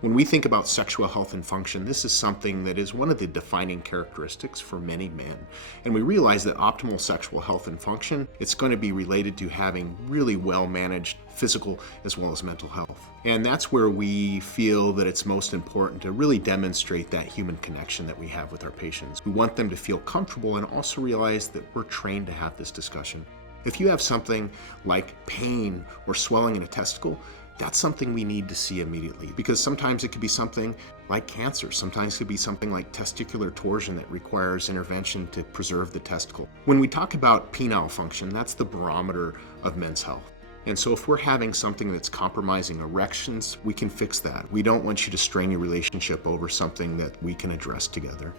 When we think about sexual health and function, this is something that is one of the defining characteristics for many men. And we realize that optimal sexual health and function, it's going to be related to having really well-managed physical as well as mental health. And that's where we feel that it's most important to really demonstrate that human connection that we have with our patients. We want them to feel comfortable and also realize that we're trained to have this discussion. If you have something like pain or swelling in a testicle, that's something we need to see immediately, because sometimes it could be something like cancer. Sometimes it could be something like testicular torsion that requires intervention to preserve the testicle. When we talk about penile function, that's the barometer of men's health. And so if we're having something that's compromising erections, we can fix that. We don't want you to strain your relationship over something that we can address together.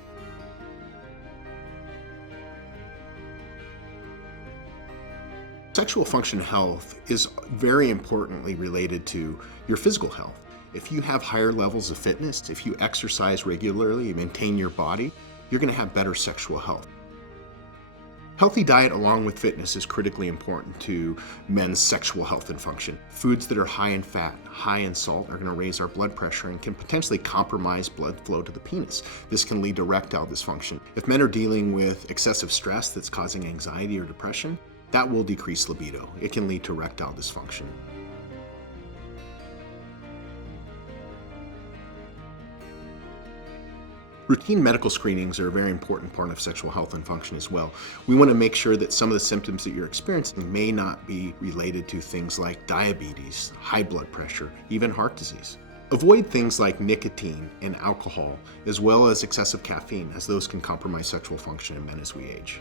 Sexual function health is very importantly related to your physical health. If you have higher levels of fitness, if you exercise regularly and maintain your body, you're going to have better sexual health. Healthy diet along with fitness is critically important to men's sexual health and function. Foods that are high in fat, high in salt are going to raise our blood pressure and can potentially compromise blood flow to the penis. This can lead to erectile dysfunction. If men are dealing with excessive stress that's causing anxiety or depression, that will decrease libido. It can lead to erectile dysfunction. Routine medical screenings are a very important part of sexual health and function as well. We want to make sure that some of the symptoms that you're experiencing may not be related to things like diabetes, high blood pressure, even heart disease. Avoid things like nicotine and alcohol, as well as excessive caffeine, as those can compromise sexual function in men as we age.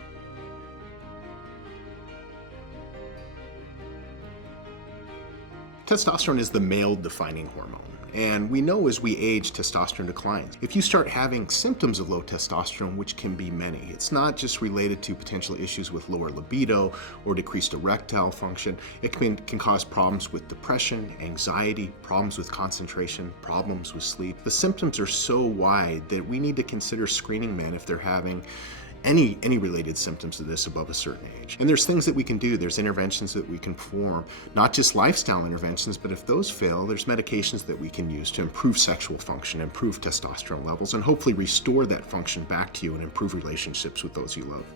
Testosterone is the male-defining hormone, and we know as we age, testosterone declines. If you start having symptoms of low testosterone, which can be many, it's not just related to potential issues with lower libido or decreased erectile function. It can cause problems with depression, anxiety, problems with concentration, problems with sleep. The symptoms are so wide that we need to consider screening men if they're having any related symptoms to this above a certain age. And there's things that we can do. There's interventions that we can perform, not just lifestyle interventions, but if those fail, there's medications that we can use to improve sexual function, improve testosterone levels, and hopefully restore that function back to you and improve relationships with those you love.